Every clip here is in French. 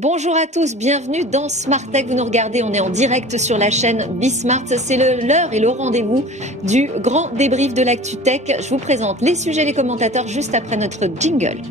Bonjour à tous, bienvenue dans Smart Tech. Vous nous regardez, on est en direct sur la chaîne Bismart. C'est l'heure et le rendez-vous du grand débrief de l'actu tech. Je vous présente les sujets et les commentateurs juste après notre jingle.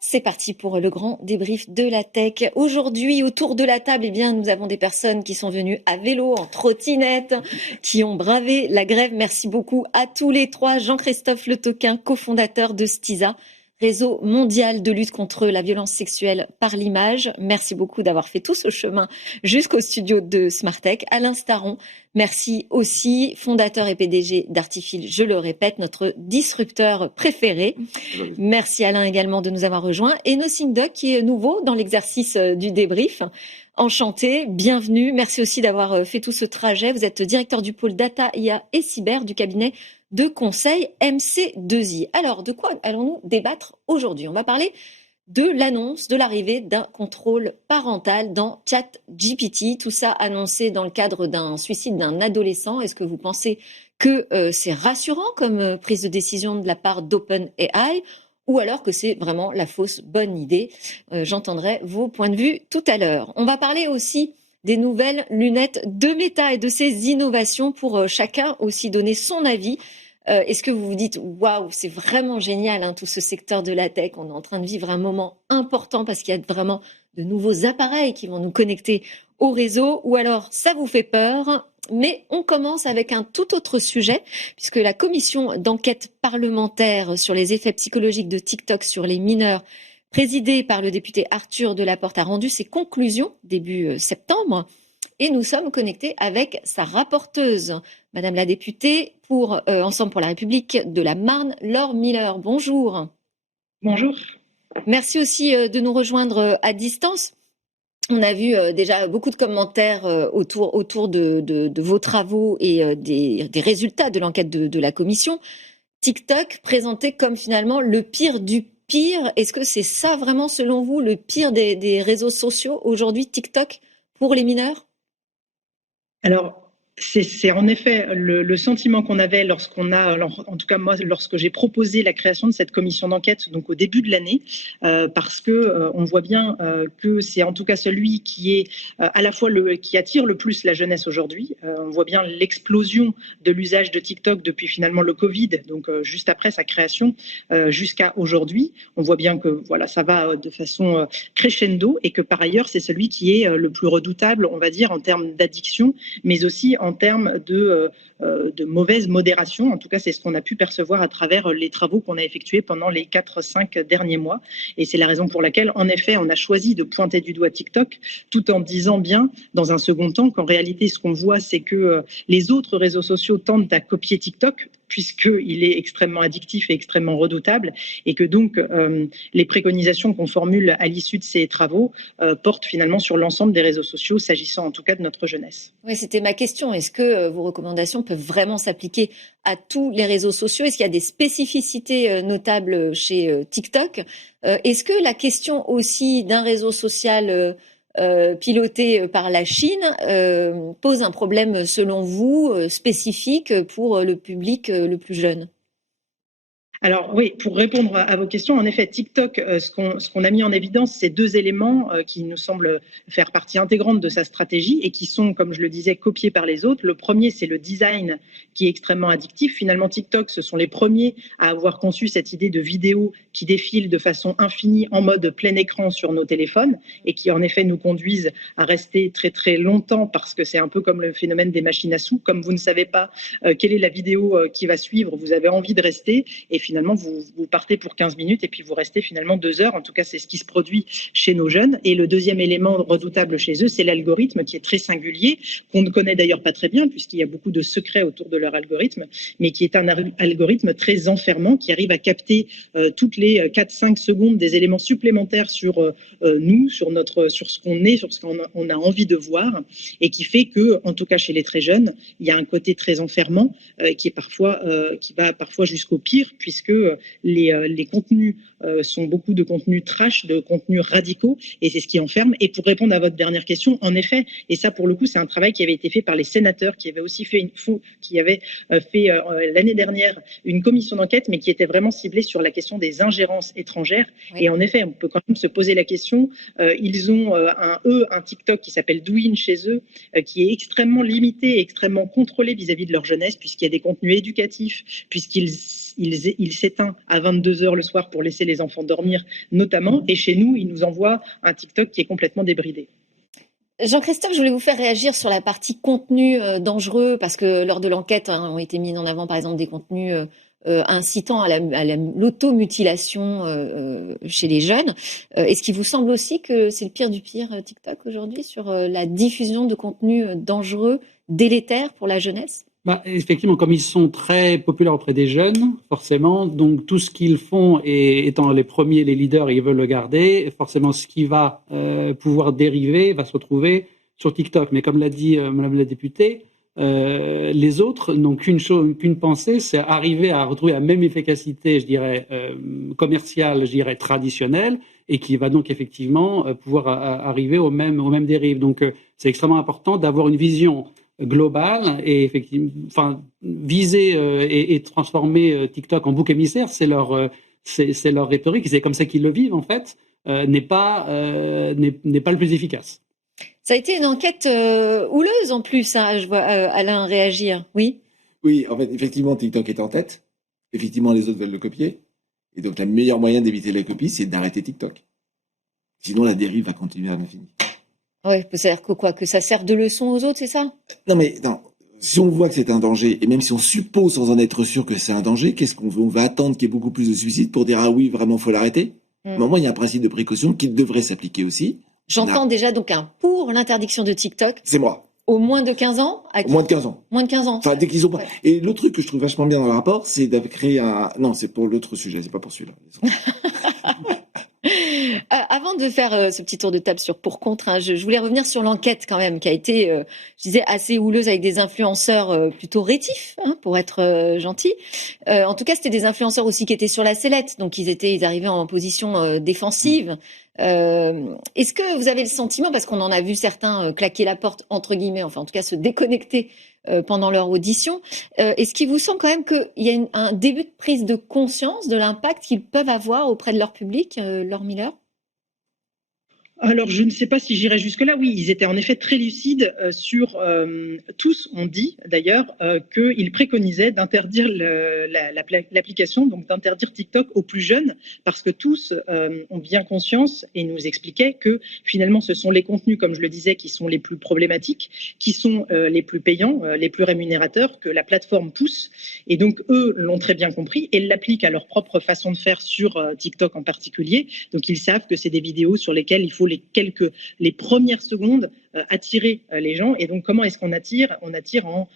C'est parti pour le grand débrief de la tech. Aujourd'hui, autour de la table, nous avons des personnes qui sont venues à vélo, en trottinette, qui ont bravé la grève. Merci beaucoup à tous les trois. Jean-Christophe Le Toquin, cofondateur de Stiza, réseau mondial de lutte contre la violence sexuelle par l'image. Merci beaucoup d'avoir fait tout ce chemin jusqu'au studio de Smart Tech. Alain Staron, merci aussi, fondateur et PDG d'Artifil, je le répète, notre disrupteur préféré. Merci Alain également de nous avoir rejoints. Et Nosim Doc, qui est nouveau dans l'exercice du débrief. Enchanté, bienvenue. Merci aussi d'avoir fait tout ce trajet. Vous êtes directeur du pôle Data, IA et Cyber du cabinet de conseil MC2I. Alors, de quoi allons-nous débattre aujourd'hui ? On va parler de l'annonce de l'arrivée d'un contrôle parental dans ChatGPT. Tout ça annoncé dans le cadre d'un suicide d'un adolescent. Est-ce que vous pensez que c'est rassurant comme prise de décision de la part d'OpenAI ou alors que c'est vraiment la fausse bonne idée ? J'entendrai vos points de vue tout à l'heure. On va parler aussi des nouvelles lunettes de Meta et de ses innovations pour chacun aussi donner son avis. Est-ce que vous vous dites waouh, c'est vraiment génial tout ce secteur de la tech, on est en train de vivre un moment important parce qu'il y a vraiment de nouveaux appareils qui vont nous connecter au réseau, ou alors ça vous fait peur? Mais on commence avec un tout autre sujet, puisque la commission d'enquête parlementaire sur les effets psychologiques de TikTok sur les mineurs, présidée par le député Arthur Delaporte, a rendu ses conclusions début septembre. Et nous sommes connectés avec sa rapporteuse, Madame la députée pour Ensemble pour la République de la Marne, Laure Miller. Bonjour. Bonjour. Merci aussi de nous rejoindre à distance. On a vu déjà beaucoup de commentaires autour de vos travaux et des résultats de l'enquête de la commission. TikTok présenté comme finalement le pire du pire. Est-ce que c'est ça vraiment, selon vous, le pire des réseaux sociaux aujourd'hui, TikTok, pour les mineurs ? Alors, c'est en effet le sentiment qu'on avait en tout cas moi, lorsque j'ai proposé la création de cette commission d'enquête, donc au début de l'année, parce que on voit bien que c'est en tout cas celui qui est à la fois qui attire le plus la jeunesse aujourd'hui. On voit bien l'explosion de l'usage de TikTok depuis finalement le Covid, donc juste après sa création jusqu'à aujourd'hui. On voit bien que voilà, ça va de façon crescendo et que par ailleurs c'est celui qui est le plus redoutable, on va dire, en termes d'addiction, mais aussi en termes de mauvaise modération. En tout cas, c'est ce qu'on a pu percevoir à travers les travaux qu'on a effectués pendant les 4-5 derniers mois. Et c'est la raison pour laquelle, en effet, on a choisi de pointer du doigt TikTok, tout en disant bien, dans un second temps, qu'en réalité, ce qu'on voit, c'est que les autres réseaux sociaux tentent à copier TikTok, puisqu'il est extrêmement addictif et extrêmement redoutable, et que donc les préconisations qu'on formule à l'issue de ces travaux portent finalement sur l'ensemble des réseaux sociaux, s'agissant en tout cas de notre jeunesse. Oui, c'était ma question. Est-ce que vos recommandations peuvent vraiment s'appliquer à tous les réseaux sociaux ? Est-ce qu'il y a des spécificités notables chez TikTok ? Est-ce que la question aussi d'un réseau social piloté par la Chine pose un problème, selon vous, spécifique pour le public le plus jeune ? Alors oui, pour répondre à vos questions, en effet, TikTok, ce qu'on a mis en évidence, c'est deux éléments qui nous semblent faire partie intégrante de sa stratégie et qui sont, comme je le disais, copiés par les autres. Le premier, c'est le design qui est extrêmement addictif. Finalement, TikTok, ce sont les premiers à avoir conçu cette idée de vidéo qui défile de façon infinie en mode plein écran sur nos téléphones et qui, en effet, nous conduisent à rester très, très longtemps parce que c'est un peu comme le phénomène des machines à sous. Comme vous ne savez pas quelle est la vidéo qui va suivre, vous avez envie de rester et finalement, vous partez pour 15 minutes et puis vous restez finalement 2 heures. En tout cas, c'est ce qui se produit chez nos jeunes. Et le deuxième élément redoutable chez eux, c'est l'algorithme qui est très singulier, qu'on ne connaît d'ailleurs pas très bien puisqu'il y a beaucoup de secrets autour de leur algorithme, mais qui est un algorithme très enfermant qui arrive à capter toutes les 4-5 secondes des éléments supplémentaires sur nous, sur ce qu'on est, sur ce qu'on a envie de voir et qui fait que, en tout cas chez les très jeunes, il y a un côté très enfermant qui va parfois jusqu'au pire puisque puisque les contenus sont beaucoup de contenus trash, de contenus radicaux, et c'est ce qui enferme. Et pour répondre à votre dernière question, en effet, et ça pour le coup c'est un travail qui avait été fait par les sénateurs, qui avaient aussi fait l'année dernière une commission d'enquête, mais qui était vraiment ciblée sur la question des ingérences étrangères. Oui. Et en effet, on peut quand même se poser la question. Ils ont un TikTok qui s'appelle Douyin chez eux, qui est extrêmement limité et extrêmement contrôlé vis-à-vis de leur jeunesse, puisqu'il y a des contenus éducatifs, puisqu'il s'éteint à 22h le soir pour laisser les enfants dormir notamment. Et chez nous, ils nous envoient un TikTok qui est complètement débridé. Jean-Christophe, je voulais vous faire réagir sur la partie contenu dangereux, parce que lors de l'enquête ont été mis en avant par exemple des contenus incitant à l'automutilation chez les jeunes. Est-ce qu'il vous semble aussi que c'est le pire du pire TikTok aujourd'hui sur la diffusion de contenus dangereux, délétères pour la jeunesse ? Effectivement, comme ils sont très populaires auprès des jeunes, forcément, donc tout ce qu'ils font, et étant les premiers, les leaders, ils veulent le garder, forcément ce qui va pouvoir dériver va se retrouver sur TikTok. Mais comme l'a dit Madame la députée, les autres n'ont qu'une pensée, c'est arriver à retrouver la même efficacité, je dirais, commerciale, je dirais, traditionnelle, et qui va donc effectivement pouvoir arriver aux mêmes dérives. Donc c'est extrêmement important d'avoir une vision globale et effectivement, viser et transformer TikTok en bouc émissaire, c'est leur rhétorique, c'est comme ça qu'ils le vivent en fait, n'est pas le plus efficace. Ça a été une enquête houleuse en plus, hein, je vois Alain réagir. Oui. Oui, en fait, effectivement, TikTok est en tête. Effectivement, les autres veulent le copier. Et donc, le meilleur moyen d'éviter la copie, c'est d'arrêter TikTok. Sinon, la dérive va continuer à l'infini. Oui, c'est-à-dire que quoi, que ça sert de leçon aux autres, c'est ça ? Non. Si on voit que c'est un danger, et même si on suppose sans en être sûr que c'est un danger, qu'est-ce qu'on veut ? On va attendre qu'il y ait beaucoup plus de suicides pour dire « Ah oui, vraiment, il faut l'arrêter ». Moi, il y a un principe de précaution qui devrait s'appliquer aussi. J'entends déjà donc pour l'interdiction de TikTok. C'est moi. Au moins de 15 ans Au moins de 15 ans. Moins de 15 ans. Enfin, dès qu'ils ont pas. Ouais. Et l'autre truc que je trouve vachement bien dans le rapport, c'est de créer un. Non, c'est pour l'autre sujet, c'est pas pour celui-là. Avant de faire ce petit tour de table sur pour-contre, hein, je voulais revenir sur l'enquête quand même, qui a été, je disais, assez houleuse avec des influenceurs plutôt rétifs, hein, pour être gentil. En tout cas, c'était des influenceurs aussi qui étaient sur la sellette, donc ils arrivaient en position défensive. Est-ce que vous avez le sentiment, parce qu'on en a vu certains claquer la porte, entre guillemets, enfin en tout cas se déconnecter pendant leur audition, est-ce qu'il vous semble quand même qu'il y a un début de prise de conscience de l'impact qu'ils peuvent avoir auprès de leur public, Laure Miller ? Alors, je ne sais pas si j'irai jusque-là. Oui, ils étaient en effet très lucides sur... tous ont dit, d'ailleurs, qu'ils préconisaient d'interdire l'application, donc d'interdire TikTok aux plus jeunes, parce que tous ont bien conscience et nous expliquaient que, finalement, ce sont les contenus, comme je le disais, qui sont les plus problématiques, qui sont les plus payants, les plus rémunérateurs, que la plateforme pousse. Et donc, eux l'ont très bien compris et l'appliquent à leur propre façon de faire sur TikTok en particulier. Donc, ils savent que c'est des vidéos sur lesquelles il faut les premières secondes attirer les gens. Et donc, comment est-ce qu'on attire ? On attire en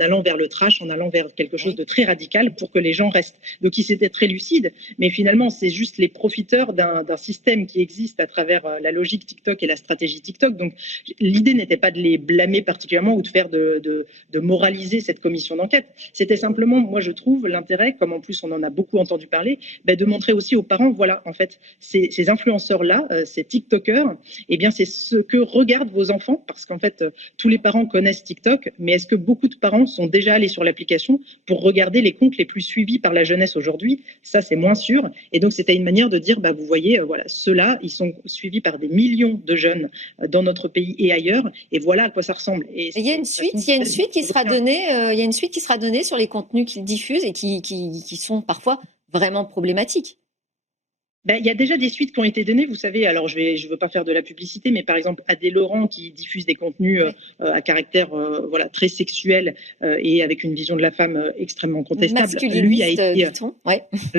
allant vers le trash, en allant vers quelque chose de très radical pour que les gens restent. Donc, ils étaient très lucides, mais finalement, c'est juste les profiteurs d'un système qui existe à travers la logique TikTok et la stratégie TikTok. Donc, l'idée n'était pas de les blâmer particulièrement ou de faire de moraliser cette commission d'enquête. C'était simplement, moi, je trouve, l'intérêt, comme en plus on en a beaucoup entendu parler, de montrer aussi aux parents, voilà, en fait, ces influenceurs-là, ces TikTokers, eh bien, c'est ce que regardent vos enfants, parce qu'en fait, tous les parents connaissent TikTok, mais est-ce que beaucoup de parents sont déjà allés sur l'application pour regarder les comptes les plus suivis par la jeunesse aujourd'hui ? Ça, c'est moins sûr. Et donc, c'était une manière de dire, vous voyez, voilà, ceux-là, ils sont suivis par des millions de jeunes dans notre pays et ailleurs, et voilà à quoi ça ressemble. Et il y a une suite qui sera donnée sur les contenus qu'ils diffusent et qui sont parfois vraiment problématiques. Il y a déjà des suites qui ont été données, vous savez. Alors, je veux pas faire de la publicité, mais par exemple, Adé Laurent qui diffuse des contenus à caractère très sexuel et avec une vision de la femme extrêmement contestable. Lui a été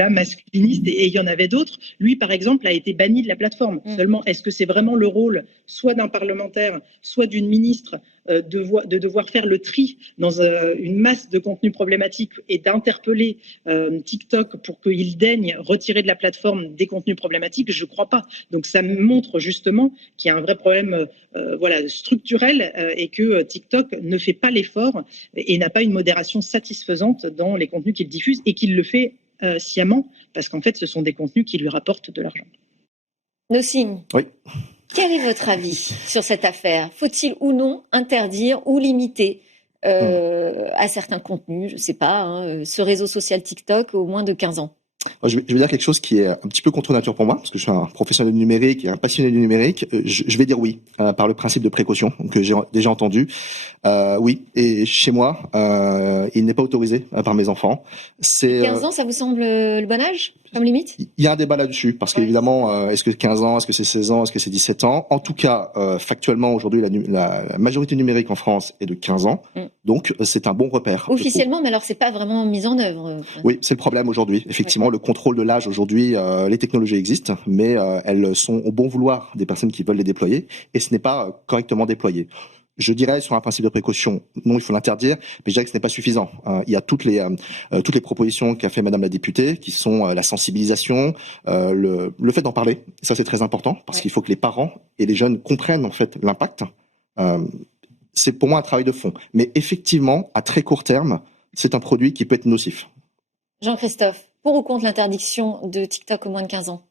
masculiniste et il y en avait d'autres. Lui, par exemple, a été banni de la plateforme. Seulement, est-ce que c'est vraiment le rôle soit d'un parlementaire, soit d'une ministre de devoir faire le tri dans une masse de contenus problématiques et d'interpeller TikTok pour qu'il daigne retirer de la plateforme des contenus problématiques, je ne crois pas. Donc ça montre justement qu'il y a un vrai problème structurel et que TikTok ne fait pas l'effort et n'a pas une modération satisfaisante dans les contenus qu'il diffuse et qu'il le fait sciemment, parce qu'en fait, ce sont des contenus qui lui rapportent de l'argent. Nossim, Oui. Quel est votre avis sur cette affaire? Faut-il ou non interdire ou limiter à certains contenus, je ne sais pas, ce réseau social TikTok aux moins de 15 ans? Je vais dire quelque chose qui est un petit peu contre nature pour moi, parce que je suis un professionnel du numérique et un passionné du numérique. Je vais dire oui, par le principe de précaution que j'ai déjà entendu. Oui, et chez moi, il n'est pas autorisé par mes enfants. 15 ans, ça vous semble le bon âge comme limite? Il y a un débat là-dessus, parce qu'évidemment, est-ce que 15 ans, est-ce que c'est 16 ans, est-ce que c'est 17 ans? En tout cas, factuellement, aujourd'hui, la majorité numérique en France est de 15 ans, donc c'est un bon repère. Officiellement, mais alors c'est pas vraiment mis en œuvre. Oui, c'est le problème aujourd'hui. Effectivement, le contrôle de l'âge aujourd'hui, les technologies existent, mais elles sont au bon vouloir des personnes qui veulent les déployer, et ce n'est pas correctement déployé. Je dirais, sur un principe de précaution, non, il faut l'interdire, mais je dirais que ce n'est pas suffisant. Il y a toutes les propositions qu'a fait Madame la députée, qui sont la sensibilisation, le fait d'en parler. Ça, c'est très important, parce qu'il faut que les parents et les jeunes comprennent en fait l'impact. C'est pour moi un travail de fond. Mais effectivement, à très court terme, c'est un produit qui peut être nocif. Jean-Christophe, pour ou contre l'interdiction de TikTok aux moins de 15 ans?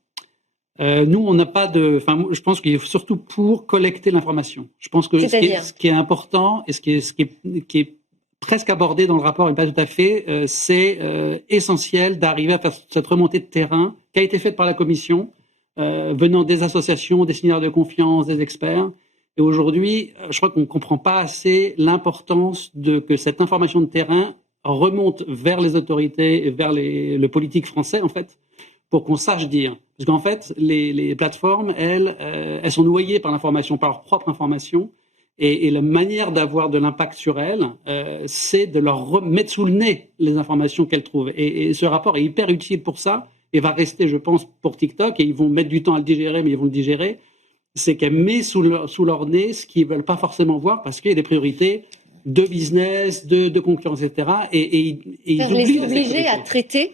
Nous, on n'a pas de. Enfin, je pense qu'il est surtout pour collecter l'information. Je pense que ce qui est important et ce qui est presque abordé dans le rapport et pas tout à fait, c'est essentiel d'arriver à faire cette remontée de terrain qui a été faite par la Commission, venant des associations, des signataires de confiance, des experts. Et aujourd'hui, je crois qu'on ne comprend pas assez l'importance que cette information de terrain remonte vers les autorités et vers le politique français, en fait, pour qu'on sache dire. Parce qu'en fait, les plateformes, elles sont noyées par l'information, par leur propre information. Et la manière d'avoir de l'impact sur elles, c'est de leur mettre sous le nez les informations qu'elles trouvent. Et ce rapport est hyper utile pour ça et va rester, je pense, pour TikTok. Et ils vont mettre du temps à le digérer, mais ils vont le digérer. C'est qu'elle met sous leur nez ce qu'ils ne veulent pas forcément voir parce qu'il y a des priorités de business, de concurrence, etc. Et ils les obliger à traiter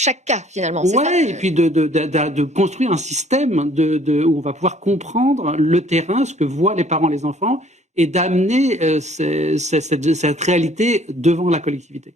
chaque cas, finalement. Oui, et puis de construire un système où on va pouvoir comprendre le terrain, ce que voient les parents, les enfants, et d'amener cette réalité devant la collectivité.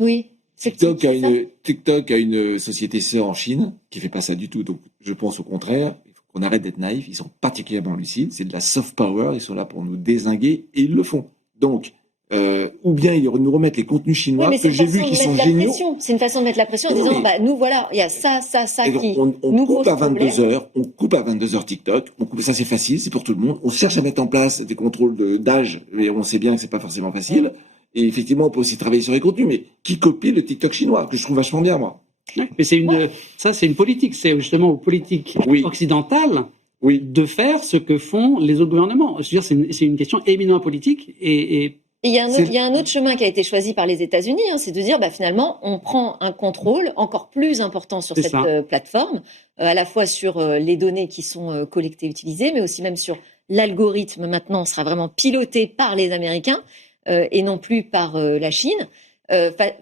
Oui. TikTok a une société sœur en Chine qui fait pas ça du tout. Donc, je pense au contraire, il faut qu'on arrête d'être naïf. Ils sont particulièrement lucides. C'est de la soft power. Ils sont là pour nous dézinguer et ils le font. Donc, ou bien ils nous remettent les contenus chinois que j'ai vus qui sont géniaux. C'est une façon de mettre la pression en disant, nous voilà, il y a ça qui on coupe à 22h, on coupe à 22h TikTok, ça c'est facile, c'est pour tout le monde. On cherche à mettre en place des contrôles d'âge, mais on sait bien que c'est pas forcément facile. Et effectivement, on peut aussi travailler sur les contenus, mais qui copie le TikTok chinois, que je trouve vachement bien, moi. Mais c'est une politique, c'est justement aux politiques occidentales de faire ce que font les autres gouvernements. Je veux dire, c'est une question éminemment politique et il y a un autre chemin qui a été choisi par les États-Unis, c'est de dire finalement on prend un contrôle encore plus important sur cette plateforme, à la fois sur les données qui sont collectées, utilisées, mais aussi même sur l'algorithme. Maintenant, sera vraiment piloté par les Américains et non plus par la Chine.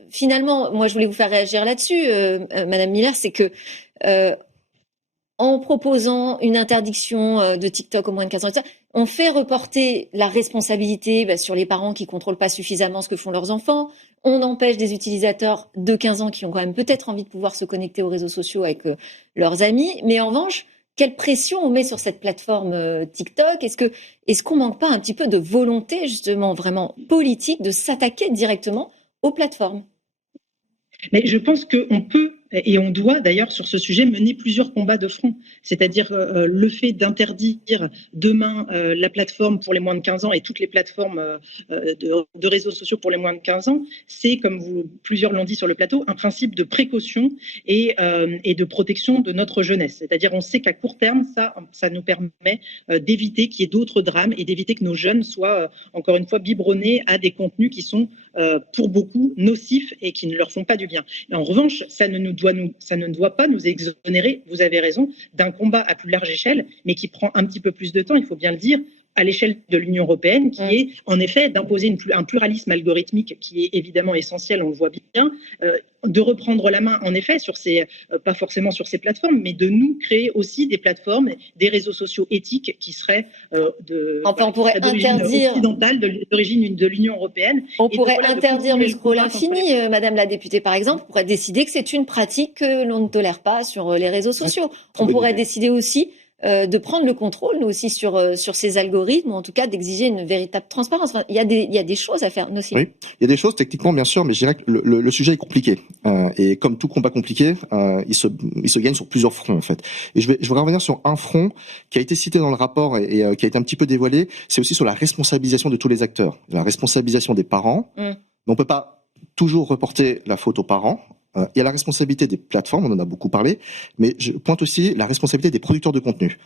Finalement, moi je voulais vous faire réagir là-dessus, Madame Miller, c'est que en proposant une interdiction de TikTok aux moins de 15 ans, on fait reporter la responsabilité sur les parents qui contrôlent pas suffisamment ce que font leurs enfants. On empêche des utilisateurs de 15 ans qui ont quand même peut-être envie de pouvoir se connecter aux réseaux sociaux avec leurs amis. Mais en revanche, quelle pression on met sur cette plateforme TikTok? Est-ce qu'on manque pas un petit peu de volonté justement vraiment politique de s'attaquer directement aux plateformes? Mais je pense qu'on peut et on doit d'ailleurs sur ce sujet mener plusieurs combats de front. C'est-à-dire le fait d'interdire demain la plateforme pour les moins de 15 ans et toutes les plateformes de réseaux sociaux pour les moins de 15 ans, c'est, comme plusieurs l'ont dit sur le plateau, un principe de précaution et de protection de notre jeunesse. C'est-à-dire on sait qu'à court terme, ça nous permet d'éviter qu'il y ait d'autres drames et d'éviter que nos jeunes soient, encore une fois, biberonnés à des contenus qui sont pour beaucoup nocifs et qui ne leur font pas du bien. Et en revanche, ça ne doit pas nous exonérer, vous avez raison, d'un combat à plus large échelle, mais qui prend un petit peu plus de temps, il faut bien le dire, à l'échelle de l'Union européenne, qui est en effet d'imposer un pluralisme algorithmique qui est évidemment essentiel, on le voit bien, de reprendre la main en effet sur ces, pas forcément sur ces plateformes, mais de nous créer aussi des plateformes, des réseaux sociaux éthiques qui seraient on pourrait interdire occidentale, d'origine de l'Union européenne. On pourrait interdire le scroll infini, Madame la députée par exemple, on pourrait décider que c'est une pratique que l'on ne tolère pas sur les réseaux sociaux. On pourrait décider aussi de prendre le contrôle, nous aussi, sur ces algorithmes, ou en tout cas d'exiger une véritable transparence. Enfin, il y a des choses à faire aussi. Oui, il y a des choses techniquement, bien sûr, mais je dirais que le sujet est compliqué. Et comme tout combat compliqué, il se gagne sur plusieurs fronts, en fait. Et je voudrais revenir sur un front qui a été cité dans le rapport et qui a été un petit peu dévoilé, c'est aussi sur la responsabilisation de tous les acteurs, la responsabilisation des parents. On peut pas toujours reporter la faute aux parents. Il y a la responsabilité des plateformes, on en a beaucoup parlé, mais je pointe aussi la responsabilité des producteurs de contenu.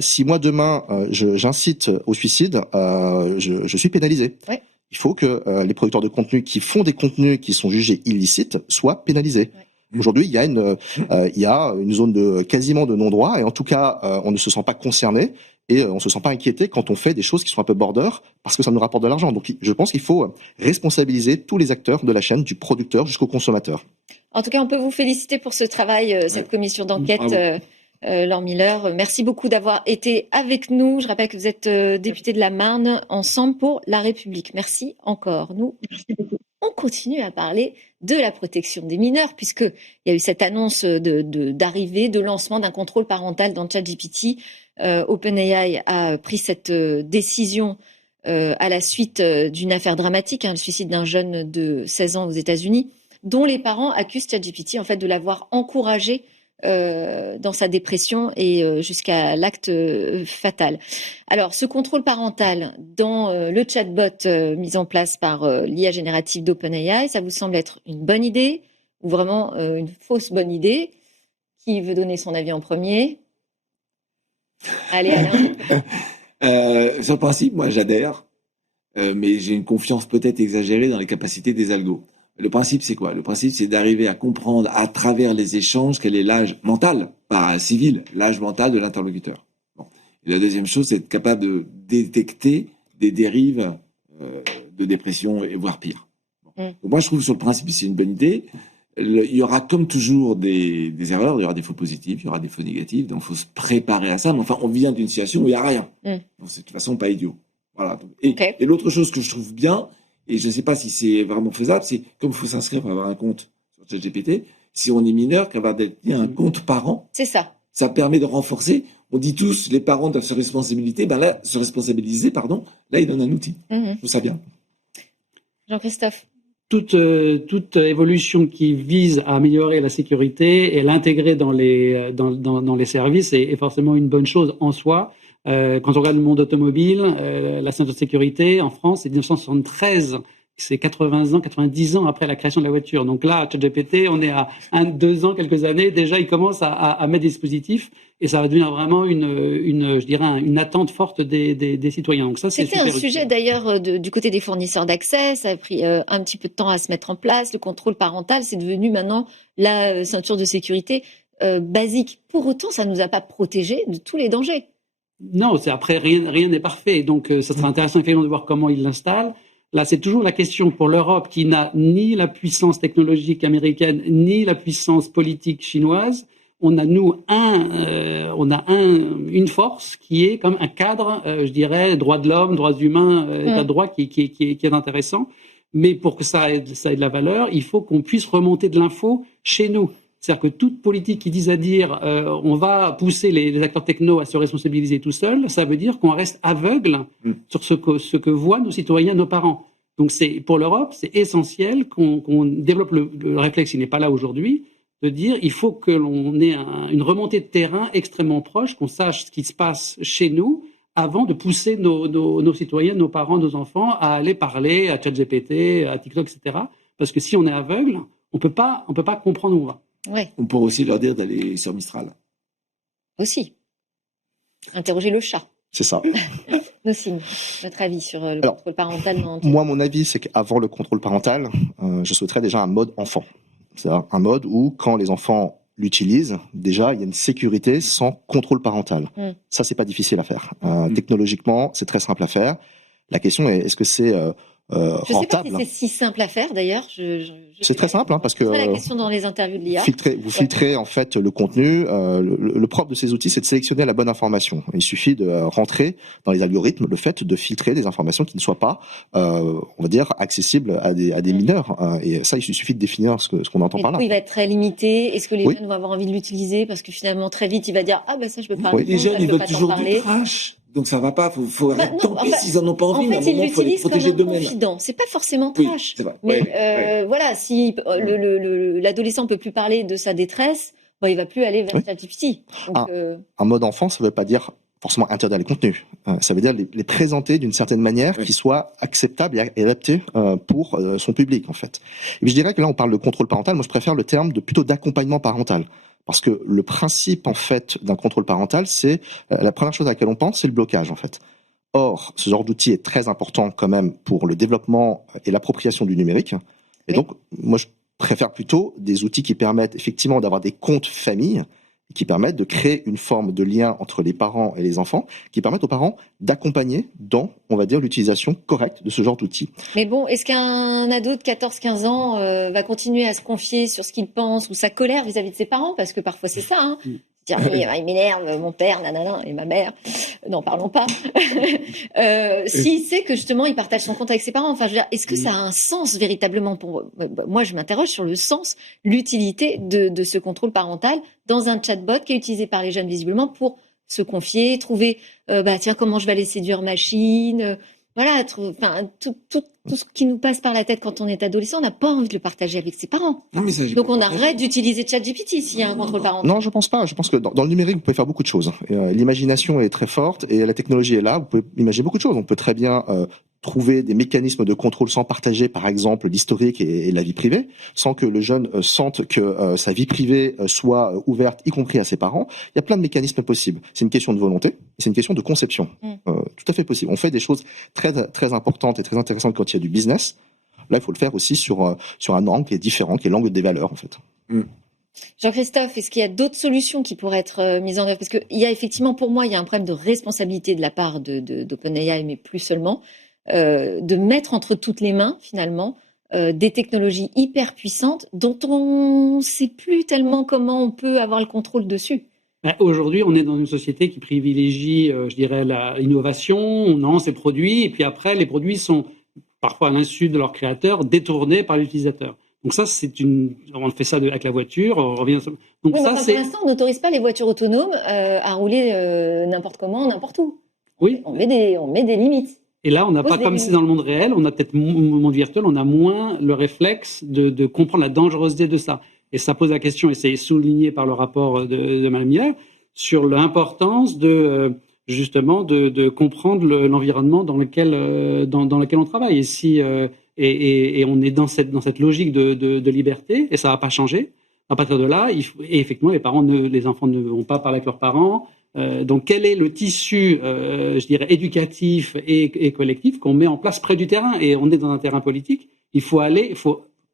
Si moi demain j'incite au suicide, je suis pénalisé. Oui. Il faut que les producteurs de contenu qui font des contenus qui sont jugés illicites soient pénalisés. Oui. Aujourd'hui, il y a une zone quasiment de non-droit, et en tout cas, on ne se sent pas concerné. Et on se sent pas inquiété quand on fait des choses qui sont un peu border parce que ça nous rapporte de l'argent. Donc, je pense qu'il faut responsabiliser tous les acteurs de la chaîne, du producteur jusqu'au consommateur. En tout cas, on peut vous féliciter pour ce travail, cette commission d'enquête, Laure Miller. Merci beaucoup d'avoir été avec nous. Je rappelle que vous êtes député de la Marne, Ensemble pour la République. Merci encore. Merci beaucoup. On continue à parler de la protection des mineurs, puisqu'il y a eu cette annonce d'arrivée, de lancement d'un contrôle parental dans ChatGPT. OpenAI a pris cette décision à la suite d'une affaire dramatique, le suicide d'un jeune de 16 ans aux États-Unis, dont les parents accusent ChatGPT en fait de l'avoir encouragé dans sa dépression et jusqu'à l'acte fatal. Alors, ce contrôle parental dans le chatbot mis en place par l'IA générative d'OpenAI, ça vous semble être une bonne idée ou vraiment une fausse bonne idée? Qui veut donner son avis en premier? Allez, Alain. Sur le principe, moi, j'adhère, mais j'ai une confiance peut-être exagérée dans les capacités des algos. Le principe, c'est quoi? Le principe, c'est d'arriver à comprendre à travers les échanges quel est l'âge mental, pas civil, l'âge mental de l'interlocuteur. Bon. Et la deuxième chose, c'est être capable de détecter des dérives de dépression, et voire pire. Bon. Donc moi, je trouve que sur le principe, c'est une bonne idée. Il y aura comme toujours des erreurs, il y aura des faux positifs, il y aura des faux négatifs, donc il faut se préparer à ça. Mais enfin, on vient d'une situation où il n'y a rien. Donc c'est de toute façon pas idiot. Voilà. Et l'autre chose que je trouve bien, et je ne sais pas si c'est vraiment faisable, c'est comme il faut s'inscrire pour avoir un compte sur ChatGPT, si on est mineur, qu'avoir un compte parent, c'est ça. Ça permet de renforcer. On dit tous, les parents doivent se responsabiliser. Là, là, ils donnent un outil. Je trouve ça bien. Jean-Christophe. Toute évolution qui vise à améliorer la sécurité et l'intégrer dans les services est forcément une bonne chose en soi. Quand on regarde le monde automobile, la ceinture de sécurité en France, c'est 1973. C'est 90 ans après la création de la voiture. Donc là, ChatGPT, on est à 2 ans, quelques années. Déjà, ils commencent à mettre des dispositifs et ça va devenir vraiment une attente forte des citoyens. Donc ça, c'était un sujet d'ailleurs du côté des fournisseurs d'accès. Ça a pris un petit peu de temps à se mettre en place. Le contrôle parental, c'est devenu maintenant la ceinture de sécurité basique. Pour autant, ça ne nous a pas protégés de tous les dangers. Non, après, rien n'est parfait. Donc, ça sera intéressant effectivement de voir comment ils l'installent. Là, c'est toujours la question pour l'Europe qui n'a ni la puissance technologique américaine, ni la puissance politique chinoise. On a, une force qui est comme un cadre, je dirais, droits de l'homme, droits humains, état de droit qui est intéressant. Mais pour que ça ait de la valeur, il faut qu'on puisse remonter de l'info chez nous. C'est-à-dire que toute politique qui dise on va pousser les acteurs techno à se responsabiliser tout seuls, ça veut dire qu'on reste aveugle sur ce que voient nos citoyens, nos parents. Donc pour l'Europe, c'est essentiel qu'on développe le réflexe, il n'est pas là aujourd'hui, de dire il faut que l'on ait une remontée de terrain extrêmement proche, qu'on sache ce qui se passe chez nous avant de pousser nos citoyens, nos parents, nos enfants à aller parler à ChatGPT, à TikTok, etc. Parce que si on est aveugle, on peut pas comprendre où on va. Ouais. On pourrait aussi leur dire d'aller sur Mistral. Aussi. Interroger le chat. C'est ça. Nocine, votre avis sur le contrôle parental? Moi, mon avis, c'est qu'avant le contrôle parental, je souhaiterais déjà un mode enfant. C'est-à-dire un mode où, quand les enfants l'utilisent, déjà, il y a une sécurité sans contrôle parental. Ça, c'est pas difficile à faire. Technologiquement, c'est très simple à faire. La question est, est-ce que c'est Je ne sais pas rentable? si c'est si simple à faire d'ailleurs. C'est très simple, parce que la question dans les interviews de l'IA. vous filtrez en fait le contenu. Le propre de ces outils, c'est de sélectionner la bonne information. Il suffit de rentrer dans les algorithmes le fait de filtrer des informations qui ne soient pas, on va dire, accessibles à des mineurs. Et ça, il suffit de définir ce qu'on entend par là. Il va être très limité. Est-ce que les jeunes vont avoir envie de l'utiliser? Parce que finalement, très vite, il va dire ah ben ça je peux pas. Les jeunes, ils veulent toujours du trash. Donc ça va pas, faut tant pis s'ils en ont pas envie, mais à un moment, il faut les protéger d'eux-mêmes. Confident. C'est pas forcément trash. C'est vrai. Mais voilà, si l'adolescent peut plus parler de sa détresse, il va plus aller vers ChatGPT. Un mode enfant, ça veut pas dire forcément interdire les contenus. Ça veut dire les présenter d'une certaine manière qui soit acceptable et adaptée pour son public, en fait. Et je dirais que là, on parle de contrôle parental. Moi, je préfère le terme plutôt d'accompagnement parental. Parce que le principe, en fait, d'un contrôle parental, c'est la première chose à laquelle on pense, c'est le blocage, en fait. Or, ce genre d'outil est très important quand même pour le développement et l'appropriation du numérique. Et donc, moi, je préfère plutôt des outils qui permettent effectivement d'avoir des comptes famille, qui permettent de créer une forme de lien entre les parents et les enfants, qui permettent aux parents d'accompagner dans, on va dire, l'utilisation correcte de ce genre d'outils. Mais bon, est-ce qu'un ado de 14-15 ans va continuer à se confier sur ce qu'il pense ou sa colère vis-à-vis de ses parents? Parce que parfois c'est ça, hein. Dire, il m'énerve, mon père, nanana, et ma mère. N'en parlons pas. S'il sait que justement il partage son compte avec ses parents, enfin, je veux dire, est-ce que ça a un sens véritablement pour moi? Je m'interroge sur le sens, l'utilité de ce contrôle parental dans un chatbot qui est utilisé par les jeunes visiblement pour se confier, trouver, tiens, comment je vais aller séduire machine. Voilà, tout ce qui nous passe par la tête quand on est adolescent, on n'a pas envie de le partager avec ses parents. Non, mais ça, donc on arrête d'utiliser ChatGPT s'il y a un contrôle parental. Non, je pense pas. Je pense que dans le numérique, vous pouvez faire beaucoup de choses. L'imagination est très forte et la technologie est là. Vous pouvez imaginer beaucoup de choses. On peut très bien trouver des mécanismes de contrôle sans partager, par exemple, l'historique et la vie privée, sans que le jeune sente que sa vie privée soit ouverte, y compris à ses parents. Il y a plein de mécanismes possibles. C'est une question de volonté, c'est une question de conception. Tout à fait possible. On fait des choses très, très importantes et très intéressantes quand il y a du business. Là, il faut le faire aussi sur un angle qui est différent, qui est l'angle des valeurs, en fait. Jean-Christophe, est-ce qu'il y a d'autres solutions qui pourraient être mises en œuvre? Parce qu'il y a effectivement, pour moi, il y a un problème de responsabilité de la part d'OpenAI, mais plus seulement. De mettre entre toutes les mains, finalement, des technologies hyper puissantes dont on ne sait plus tellement comment on peut avoir le contrôle dessus. Aujourd'hui, on est dans une société qui privilégie, je dirais, l'innovation, on lance ses produits, et puis après, les produits sont, parfois à l'insu de leurs créateurs, détournés par l'utilisateur. Donc ça, on fait ça avec la voiture, on revient... Donc pour l'instant, on n'autorise pas les voitures autonomes à rouler n'importe comment, n'importe où. Oui. On met des limites. Et là, on n'a pas, comme c'est dans le monde réel, on a peut-être, au monde virtuel, on a moins le réflexe de comprendre la dangerosité de ça. Et ça pose la question, et c'est souligné par le rapport de Mme Miller, sur l'importance justement de comprendre l'environnement dans lequel on travaille. Et si et on est dans cette logique de liberté, et ça va pas changer. À partir de là, et effectivement, les enfants ne vont pas parler avec leurs parents. Donc, quel est le tissu, je dirais, éducatif et collectif qu'on met en place près du terrain? Et on est dans un terrain politique. Il faut,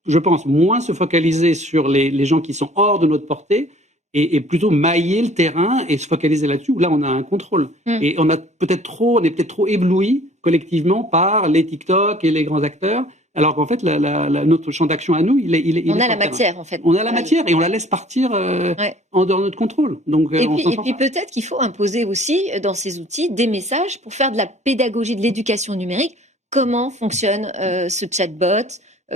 je pense, moins se focaliser sur les gens qui sont hors de notre portée et plutôt mailler le terrain et se focaliser là-dessus, où là, on a un contrôle. Et on est peut-être trop ébloui collectivement par les TikTok et les grands acteurs. Alors qu'en fait, notre champ d'action à nous, il est on a la matière, en fait. On a la matière et on la laisse partir en dehors de notre contrôle. Donc, et puis peut-être qu'il faut imposer aussi dans ces outils des messages pour faire de la pédagogie de l'éducation numérique. Comment fonctionne ce chatbot?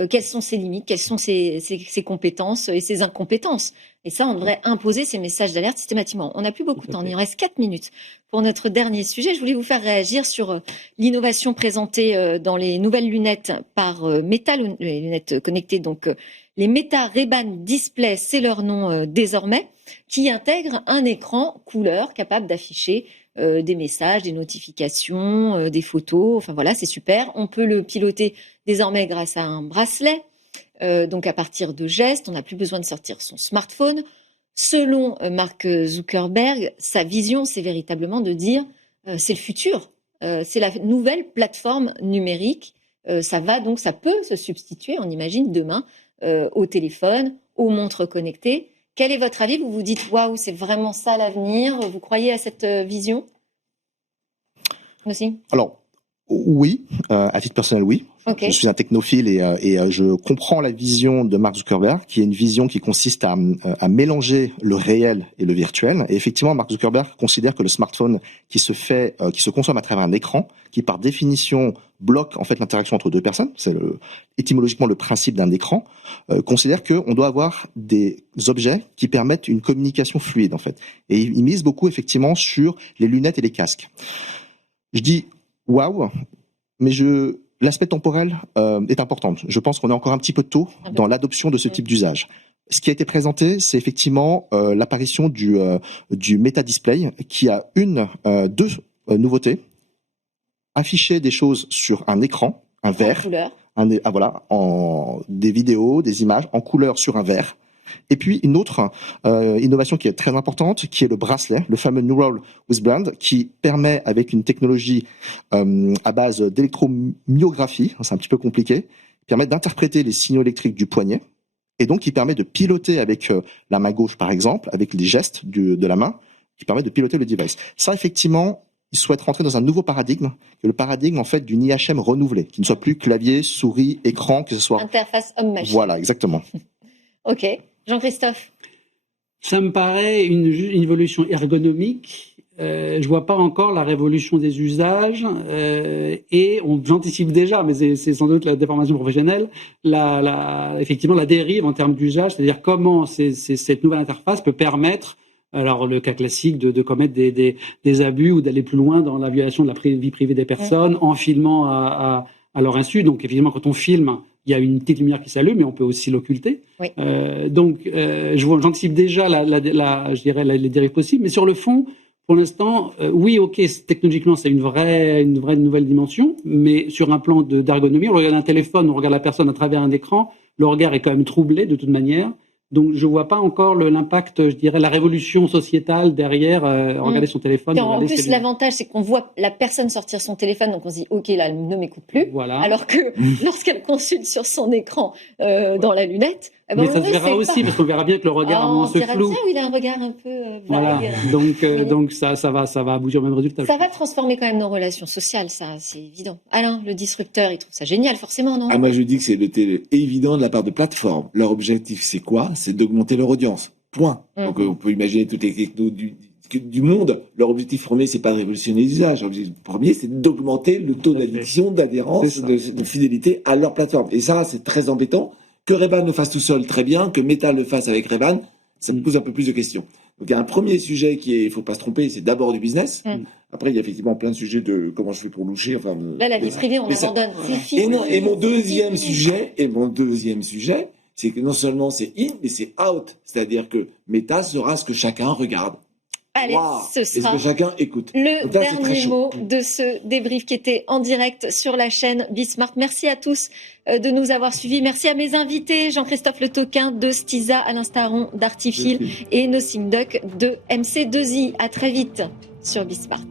Quelles sont ses limites? Quelles sont ses compétences et ses incompétences? Et ça, on devrait imposer ces messages d'alerte systématiquement. On n'a plus beaucoup de temps. Il nous reste 4 minutes pour notre dernier sujet. Je voulais vous faire réagir sur l'innovation présentée dans les nouvelles lunettes par Meta, les lunettes connectées. Donc, les Meta Ray-Ban Display, c'est leur nom désormais, qui intègrent un écran couleur capable d'afficher des messages, des notifications, des photos. Enfin voilà, c'est super. On peut le piloter désormais grâce à un bracelet. Donc à partir de gestes, on n'a plus besoin de sortir son smartphone. Selon Mark Zuckerberg, sa vision, c'est véritablement de dire c'est le futur, c'est la nouvelle plateforme numérique. Ça peut se substituer, on imagine demain, au téléphone, aux montres connectées. Quel est votre avis? Vous vous dites, waouh, c'est vraiment ça l'avenir? Vous croyez à cette vision aussi? Alors, oui, à titre personnel, oui. Ok. Je suis un technophile et je comprends la vision de Mark Zuckerberg, qui est une vision qui consiste à mélanger le réel et le virtuel. Et effectivement, Mark Zuckerberg considère que le smartphone qui se consomme à travers un écran, qui par définition bloque en fait l'interaction entre deux personnes, c'est étymologiquement le principe d'un écran, considère qu'on doit avoir des objets qui permettent une communication fluide en fait. Et il mise beaucoup effectivement sur les lunettes et les casques. Je dis waouh, mais l'aspect temporel est important. Je pense qu'on est encore un petit peu tôt dans l'adoption de ce type d'usage. Ce qui a été présenté, c'est effectivement l'apparition du Meta Display, qui a deux nouveautés. Afficher des choses sur un écran, un verre, des vidéos, des images en couleur sur un verre. Et puis une autre innovation qui est très importante, qui est le bracelet, le fameux Neural Wristband, qui permet, avec une technologie à base d'électromyographie, c'est un petit peu compliqué, permet d'interpréter les signaux électriques du poignet, et donc qui permet de piloter avec la main gauche par exemple, avec les gestes de la main, qui permet de piloter le device. Ça effectivement, ils souhaitent rentrer dans un nouveau paradigme, qui est le paradigme en fait d'une IHM renouvelée, qui ne soit plus clavier, souris, écran, que ce soit interface homme-machine. Voilà, exactement. Ok. Jean-Christophe? Ça me paraît une évolution ergonomique. Je vois pas encore la révolution des usages et j'anticipe déjà, mais c'est sans doute la déformation professionnelle, effectivement la dérive en termes d'usage, c'est-à-dire comment cette nouvelle interface peut permettre, alors le cas classique de commettre des abus ou d'aller plus loin dans la violation de la vie privée des personnes en filmant à leur insu. Donc effectivement, quand on filme, il y a une petite lumière qui s'allume, mais on peut aussi l'occulter. Oui. J'anticipe déjà je dirais les dérives possibles. Mais sur le fond, pour l'instant, oui, ok, technologiquement, c'est une vraie nouvelle dimension. Mais sur un plan d'ergonomie, on regarde un téléphone, on regarde la personne à travers un écran, le regard est quand même troublé de toute manière. Donc, je vois pas encore l'impact, je dirais, la révolution sociétale derrière regarder son téléphone. En plus, l'avantage, c'est qu'on voit la personne sortir son téléphone, donc on se dit, ok, là, elle ne m'écoute plus. Voilà. Alors que lorsqu'elle consulte sur son écran dans la lunette, mais ça se verra aussi, parce qu'on verra bien que le regard se floue. Bien, il a un regard un peu voilà. Donc ça va aboutir au même résultat. Ça va transformer quand même nos relations sociales, ça, c'est évident. Alain, le disrupteur, il trouve ça génial, forcément, non? Moi, je dis que c'est évident de la part de plateformes. Leur objectif, c'est quoi? C'est d'augmenter leur audience. Point. Donc, on peut imaginer toutes les technos du monde. Leur objectif premier, c'est pas de révolutionner les usages. Leur objectif premier, c'est d'augmenter le taux d'addiction, d'adhérence, de fidélité à leur plateforme. Et ça, c'est très embêtant. Que Ray-Ban le fasse tout seul, très bien. Que Meta le fasse avec Ray-Ban, ça me pose un peu plus de questions. Donc, il y a un premier sujet il faut pas se tromper, c'est d'abord du business. Après, il y a effectivement plein de sujets de comment je fais pour loucher. Enfin, là, la vie privée, on abandonne. Et mon deuxième sujet, c'est que non seulement c'est in, mais c'est out. C'est-à-dire que Meta sera ce que chacun regarde. Allez, ce sera ce que chacun écoute. Le dernier mot de ce débrief qui était en direct sur la chaîne Bismart. Merci à tous de nous avoir suivis. Merci à mes invités, Jean-Christophe Le Toquin de Stiza, Alain Staron d'Artifil et Nothing Duck de MC2I. À très vite sur Bismart.